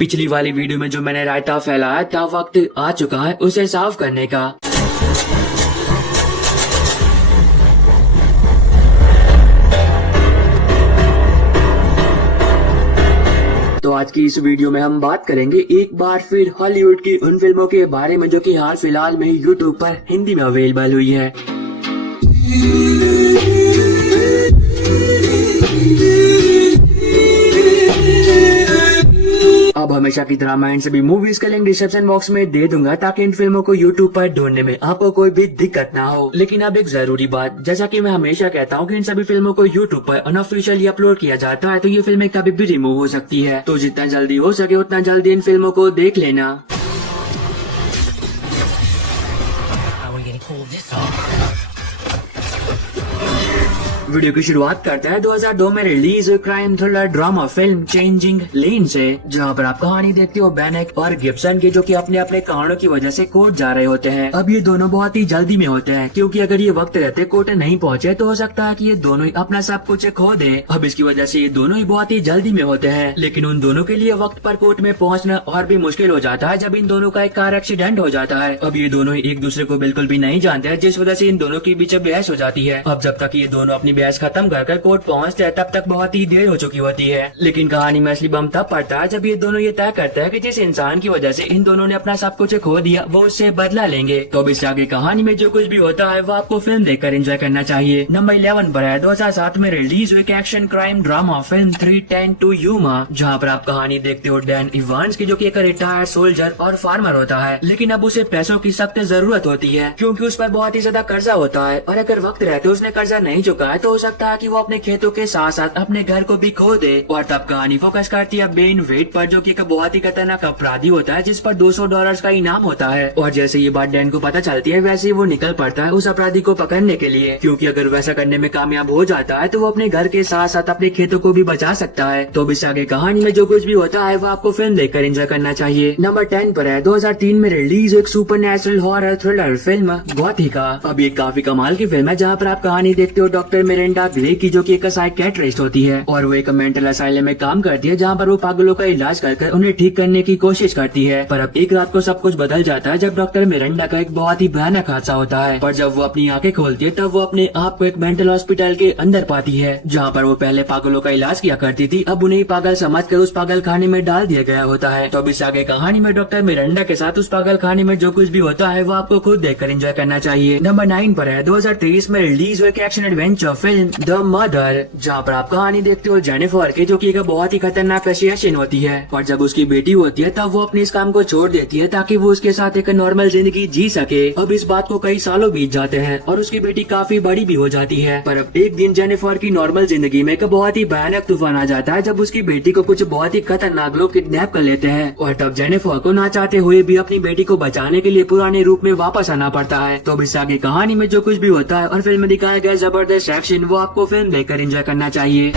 पिछली वाली वीडियो में जो मैंने रायता फैलाया था, वक्त आ चुका है उसे साफ करने का। तो आज की इस वीडियो में हम बात करेंगे एक बार फिर हॉलीवुड की उन फिल्मों के बारे में जो कि हाल फिलहाल में यूट्यूब पर हिंदी में अवेलेबल हुई है। अब हमेशा की तरह मैं इन सभी मूवीज का लिंक डिस्क्रिप्शन बॉक्स में दे दूंगा ताकि इन फिल्मों को यूट्यूब पर ढूंढने में आपको कोई भी दिक्कत ना हो। लेकिन अब एक जरूरी बात, जैसा कि मैं हमेशा कहता हूं कि इन सभी फिल्मों को यूट्यूब पर अनऑफिशियली अपलोड किया जाता है, तो ये फिल्में कभी भी रिमूव हो सकती है। तो जितना जल्दी हो सके उतना जल्दी इन फिल्मों को देख लेना। वीडियो की शुरुआत करते हैं 2002 में release crime thriller drama film Changing Lane से, जहां पर आप कहानी देखते हो बेनेक और गिब्सन की, जो कि अपने अपने कारणों की वजह से कोर्ट जा रहे होते हैं। अब ये दोनों बहुत ही जल्दी में होते हैं, क्योंकि अगर ये वक्त रहते कोर्ट नहीं पहुंचे तो हो सकता है कि ये दोनों ही अपना सब कुछ खो दें। अब इसकी वजह से ये दोनों ही बहुत ही जल्दी में होते हैं, लेकिन उन दोनों के लिए वक्त पर कोर्ट में पहुँचना और भी मुश्किल हो जाता है जब इन दोनों का एक कार एक्सीडेंट हो जाता है। अब ये दोनों ही एक दूसरे को बिल्कुल भी नहीं जानते हैं, जिस वजह से इन दोनों के बीच बहस हो जाती है। अब जब तक ये दोनों अपनी बहस खत्म कर कोर्ट पहुंचते हैं तब तक बहुत ही देर हो चुकी होती है। लेकिन कहानी में असली बम तब पड़ता है जब ये दोनों ये तय करते हैं कि जिस इंसान की वजह से इन दोनों ने अपना सब कुछ खो दिया वो उससे बदला लेंगे। तो अब इससे आगे कहानी में जो कुछ भी होता है वो आपको फिल्म देखकर एंजॉय करना चाहिए। नंबर 11 पर है 2007 में रिलीज हुई action crime drama film 310 to Yuma, जहाँ पर आप कहानी देखते हो डैन इवांस की, जो कि एक रिटायर्ड सोल्जर और फार्मर होता है, लेकिन अब उसे पैसों की सख्त जरूरत होती है क्योंकि उस पर बहुत ही ज्यादा कर्जा होता है, और अगर वक्त रहते उसने कर्जा नहीं चुका है तो हो सकता है कि वो अपने खेतों के साथ साथ अपने घर को भी खो दे। और तब कहानी फोकस करती है बेन वेट पर, जो कि एक बहुत ही खतरनाक अपराधी होता है जिस पर $200 का इनाम होता है। और जैसे ये बात डैन को पता चलती है वैसे ही वो निकल पड़ता है उस अपराधी को पकड़ने के लिए, क्योंकि अगर वैसा करने में कामयाब हो जाता है तो वो अपने घर के साथ साथ अपने खेतों को भी बचा सकता है। तो इससे आगे कहानी में जो कुछ भी होता है वो आपको फिल्म देखकर एंजॉय करना चाहिए। नंबर 10 पर है 2003 में रिलीज एक सुपरनैचुरल हॉरर थ्रिलर फिल्म गॉथिका। अब ये काफी कमाल की फिल्म है जहाँ पर आप कहानी देखते हो डॉक्टर मिरेंडा ग्रे की, जो की एक साइकियाट्रिस्ट होती है और वो एक मेंटल असाइलम में काम करती है जहाँ पर वो पागलों का इलाज कर उन्हें ठीक करने की कोशिश करती है। पर अब एक रात को सब कुछ बदल जाता है जब डॉक्टर मिरेंडा का एक बहुत ही भयानक हादसा होता है। पर जब वो अपनी आंखें खोलती है तब वो अपने आप को एक मेंटल हॉस्पिटल के अंदर पाती है, जहाँ पर वो पहले पागलों का इलाज किया करती थी। अब उन्हें पागल समझकर उस पागल खाने में डाल दिया गया होता है। तो अब इस आगे कहानी में डॉक्टर मिरेंडा के साथ उस पागल खाने में जो कुछ भी होता है वो आपको खुद देखकर एंजॉय करना चाहिए। नंबर 9 पर है 2023 में रिलीज हुई action adventure film the mother, जहाँ पर आप कहानी देखते हो जेनिफर की, जो कि एक बहुत ही खतरनाक असियासिन होती है। पर जब उसकी बेटी होती है तब वो अपने इस काम को छोड़ देती है ताकि वो उसके साथ एक नॉर्मल जिंदगी जी सके। अब इस बात को कई सालों बीत जाते हैं और उसकी बेटी काफी बड़ी भी हो जाती है। पर अब एक दिन जेनिफर की नॉर्मल जिंदगी में एक बहुत ही भयानक तूफान आ जाता है जब उसकी बेटी को कुछ बहुत ही खतरनाक लोग किडनैप कर लेते हैं, और तब जेनिफर को ना चाहते हुए भी अपनी बेटी को बचाने के लिए पुराने रूप में वापस आना पड़ता है। तो अब इस आगे कहानी में जो कुछ भी होता है और फिल्म में दिखाया गया जबरदस्त एक्शन वो आपको फिल्म देखकर एंजॉय करना चाहिए।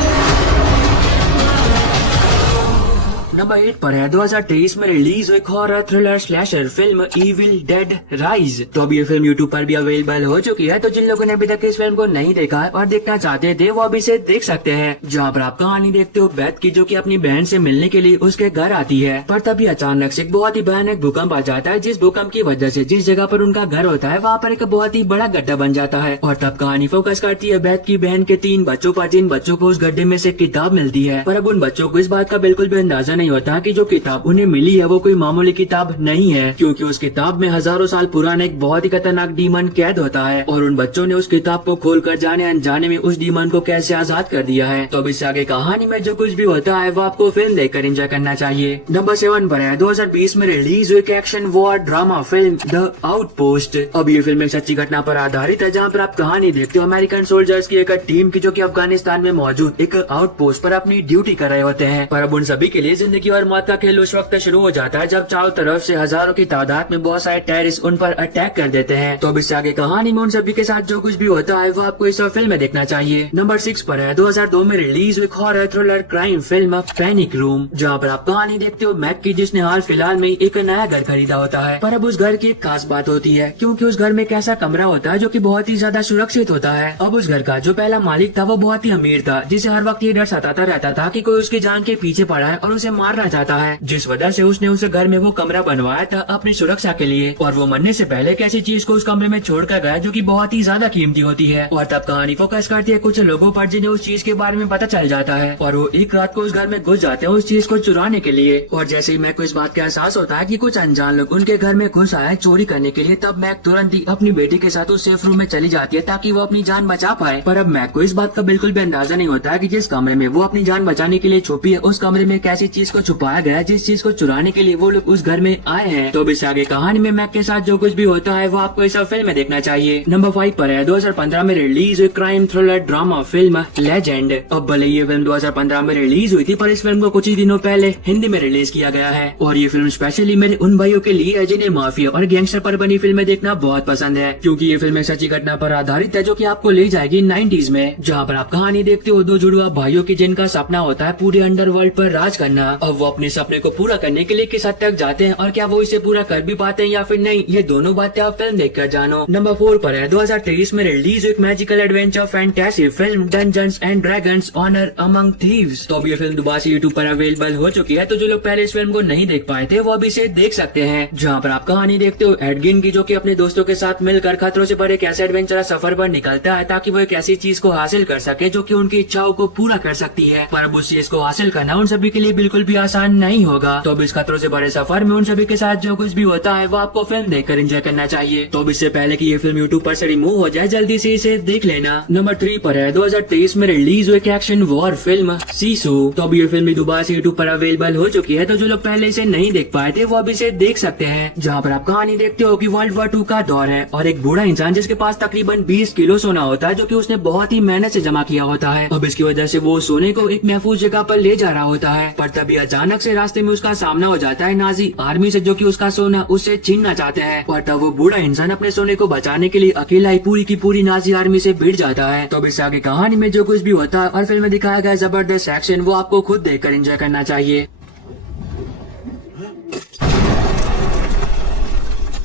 नंबर 8 पर है 2023 में रिलीज हुई horror thriller slasher film evil dead rise. तो अब ये फिल्म यूट्यूब पर भी अवेलेबल हो चुकी है, तो जिन लोगों ने अभी तक इस फिल्म को नहीं देखा है और देखना चाहते थे वो अभी इसे देख सकते हैं। जहाँ पर आप कहानी देखते हो बेथ की, जो कि अपनी बहन से मिलने के लिए उसके घर आती है, पर तभी अचानक से एक बहुत ही भयानक भूकंप आ जाता है, जिस भूकंप की वजह से जिस जगह पर उनका घर होता है वहाँ पर एक बहुत ही बड़ा गड्ढा बन जाता है। और तब कहानी फोकस करती है बेथ की बहन के 3 बच्चों पर, जिन बच्चों को उस गड्ढे में से किताब मिलती है। पर अब उन बच्चों को इस बात का बिल्कुल भी अंदाजा नहीं होता कि जो किताब उन्हें मिली है वो कोई मामूली किताब नहीं है, क्योंकि उस किताब में हजारों साल पुराना एक बहुत ही खतरनाक डीमन कैद होता है, और उन बच्चों ने उस किताब को खोलकर जाने अनजाने में उस डीमन को कैसे आजाद कर दिया है। तो अब इससे आगे कहानी में जो कुछ भी होता है वो आपको फिल्म देखकर एंजॉय करना चाहिए। नंबर 7 पर है 2020 में रिलीज हुई action war drama film the outpost. अब ये फिल्म एक सच्ची घटना पर आधारित है, जहाँ पर आप कहानी देखते हो अमेरिकन सोल्जर्स की एक टीम की, जो कि अफगानिस्तान में मौजूद एक आउटपोस्ट पर अपनी ड्यूटी कर रहे होते हैं। पर अब उन सभी के लिए जिंदगी और मौत का खेल उस वक्त शुरू हो जाता है जब चारों तरफ से हजारों की तादाद में बहुत सारे टेररिस्ट उन पर अटैक कर देते हैं। तो अब इससे आगे कहानी में उन सभी के साथ जो कुछ भी होता है वो आपको इस फिल्म में देखना चाहिए। नंबर 6 पर है 2002 में रिलीज हुई horror thriller crime film panic room, जहाँ पर आप कहानी देखते हो मैक की, जिसने हाल फिलहाल में एक नया घर खरीदा होता है। पर अब उस घर की एक खास बात होती है, क्योंकि उस घर में एक ऐसा कमरा होता है जो कि बहुत ही ज्यादा सुरक्षित होता है। अब उस घर का जो पहला मालिक था वो बहुत ही अमीर था, जिसे हर वक्त ये डर सताता रहता था कि कोई उसकी जान के पीछे पड़ा है और उसे मारना चाहता है, जिस वजह से उसने उस घर में वो कमरा बनवाया था अपनी सुरक्षा के लिए। और वो मरने से पहले एक ऐसी चीज को उस कमरे में छोड़कर गया जो कि बहुत ही ज्यादा कीमती होती है। और तब कहानी फोकस करती है कुछ लोगों पर जिन्हें उस चीज के बारे में पता चल जाता है और वो एक रात को उस घर में घुस जाते हैं उस चीज को चुराने के लिए। और जैसे ही मैक को इस बात का एहसास होता है कि कुछ अनजान लोग उनके घर में घुस आए चोरी करने के लिए, तब मैक तुरंत ही अपनी बेटी के साथ उस सेफ रूम में चली जाती है ताकि वो अपनी जान बचा पाए। पर अब मैक को इस बात का बिल्कुल भी अंदाजा नहीं होता है कि जिस कमरे में वो अपनी जान बचाने के लिए छुपी है उस कमरे में एक ऐसी चीज को छुपाया गया है जिस चीज को चुराने के लिए वो लोग उस घर में आए हैं। तो इससे आगे कहानी में मैक के साथ जो कुछ भी होता है वो आपको इस फिल्म में देखना चाहिए। नंबर 5 पर है 2015 में रिलीज हुई crime thriller drama film legend. अब भले ये फिल्म 2015 में रिलीज हुई थी पर इस फिल्म को कुछ ही दिनों पहले हिंदी में रिलीज किया गया है। और ये फिल्म स्पेशली मेरे उन भाइयों के लिए है जिन्हें माफिया और गैंगस्टर पर बनी फिल्में देखना बहुत पसंद है, क्योंकि ये फिल्म एक सच्ची घटना पर आधारित है जो कि आपको ले जाएगी 90s में, जहाँ पर आप कहानी देखते हो दो जुड़वा भाइयों की जिनका सपना होता है पूरे अंडरवर्ल्ड पर राज करना। अब वो अपने सपने को पूरा करने के लिए किस हद तक जाते हैं और क्या वो इसे पूरा कर भी पाते हैं या फिर नहीं, ये दोनों बातें आप फिल्म देखकर जानो। नंबर 4 पर है 2023 में रिलीज एक magical adventure fantasy film Dungeons and Dragons Honor Among Thieves. तो अब ये फिल्म दोबारा से यूट्यूब पर अवेलेबल हो चुकी है, तो जो लोग पहले इस फिल्म को नहीं देख पाए थे वो अब इसे देख सकते हैं, जहाँ पर आप कहानी देखते हो एडगिन की जो कि अपने दोस्तों के साथ मिलकर खतरों से भरे एक ऐसे एडवेंचरस सफर पर निकलता है ताकि वो एक ऐसी चीज को हासिल कर सके जो कि उनकी इच्छाओं को पूरा कर सकती है। पर अब उस चीज को हासिल करना उन सभी के लिए बिल्कुल भी आसान नहीं होगा। तो अब इस खतरों से भरे सफर में उन सभी के साथ जो कुछ भी होता है वो आपको फिल्म देखकर एंजॉय करना चाहिए। तो अब इससे पहले कि ये फिल्म यूट्यूब पर से रिमूव हो जाए जल्दी से इसे देख लेना। नंबर 3 पर है 2023 में रिलीज हुई एक्शन वॉर फिल्म सीसू। तो अब ये फिल्म भी दोबारा से यूट्यूब पर अवेलेबल हो चुकी है, तो जो लोग पहले इसे नहीं देख पाए थे वो अब इसे देख सकते हैं, जहाँ पर आप कहानी देखते हो कि वर्ल्ड वॉर 2 का दौर है और एक बूढ़ा इंसान जिसके पास तकरीबन 20 किलो सोना होता है जो कि उसने बहुत ही मेहनत से जमा किया होता है। अब इसकी वजह से वो सोने को एक महफूज जगह पर ले जा रहा होता है, पर तभी अचानक से रास्ते में उसका सामना हो जाता है नाजी आर्मी से जो कि उसका सोना उससे छीनना चाहते हैं। और तब वो बूढ़ा इंसान अपने सोने को बचाने के लिए अकेला ही पूरी की पूरी नाजी आर्मी से भिड़ जाता है। तो अब इससे आगे कहानी में जो कुछ भी होता है और फिल्म में दिखाया गया जबरदस्त एक्शन वो आपको खुद देखकर एंजॉय करना चाहिए।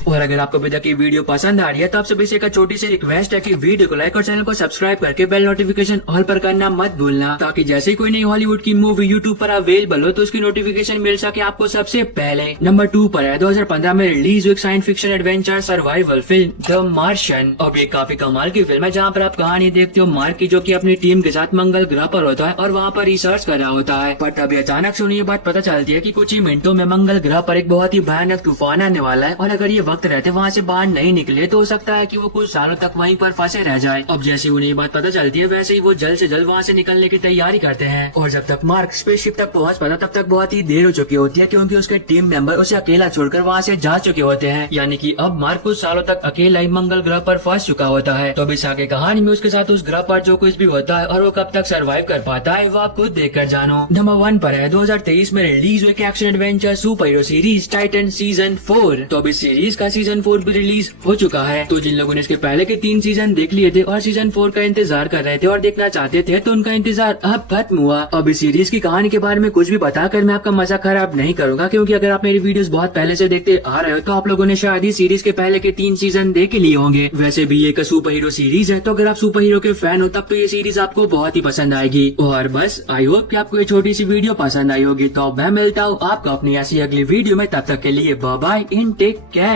और अगर आपको अभी तक ये वीडियो पसंद आ रही है तो आप सभी से एक छोटी सी रिक्वेस्ट है कि वीडियो को लाइक और चैनल को सब्सक्राइब करके बेल नोटिफिकेशन ऑल पर करना मत भूलना, ताकि जैसे कोई नई हॉलीवुड की मूवी यूट्यूब पर अवेलेबल हो तो उसकी नोटिफिकेशन मिल सके आपको सबसे पहले। नंबर 2 पर है 2015 में रिलीज हुई science fiction adventure survival film the Martian. अब ये काफी कमाल की फिल्म है जहाँ पर आप कहानी देखते हो मार्क की जो की अपनी टीम के साथ मंगल ग्रह पर होता है और वहाँ पर रिसर्च कर रहा होता है। पर तभी अचानक से उन्हें ये बात पता चलती है कि कुछ ही मिनटों में मंगल ग्रह पर एक बहुत ही भयानक तूफान आने वाला है और अगर ये वक्त रहते वहाँ से बाहर नहीं निकले तो हो सकता है कि वो कुछ सालों तक वहीं पर फंसे रह जाए। अब जैसे उन्हें ये बात पता चलती है वैसे ही वो जल्द से जल्द वहाँ से निकलने की तैयारी करते हैं और जब तक मार्क स्पेसशिप तक पहुँच पाता तब तक बहुत ही देर हो चुकी होती है, क्योंकि उसके टीम मेंबर उसे अकेला छोड़कर वहाँ से जा चुके होते हैं। यानी कि अब मार्क कुछ सालों तक अकेला ही मंगल ग्रह पर फंस चुका होता है। तो अब इस आगे कहानी में उसके साथ उस ग्रह पर जो कुछ भी होता है और वो कब तक सर्वाइव कर पाता है वो आप खुद देख कर जानो। नंबर 1 पर है 2023 में रिलीज हुई action adventure super hero series Titan season 4। तो अब इस सीरीज का सीजन 4 भी रिलीज हो चुका है। तो जिन लोगों ने इसके पहले के 3 सीजन देख लिए थे और सीजन 4 का इंतजार कर रहे थे और देखना चाहते थे तो उनका इंतजार अब खत्म हुआ। अब इस सीरीज की कहानी के बारे में कुछ भी बताकर मैं आपका मजा खराब नहीं करूंगा, क्योंकि अगर आप मेरी वीडियोस बहुत पहले से देखते आ रहे हो तो आप लोगों ने शायद ही सीरीज के पहले के 3 सीजन देख लिए होंगे। वैसे भी ये एक सुपर हीरो सीरीज है, तो अगर आप सुपर हीरो के फैन हो तब तो ये सीरीज आपको बहुत ही पसंद आएगी। और बस आई होप कि आपको ये छोटी सी वीडियो पसंद आई होगी। तो मैं मिलता हूँ आपको अपनी ऐसी अगली वीडियो में, तब तक के लिए बाय बाय इन टेक केयर।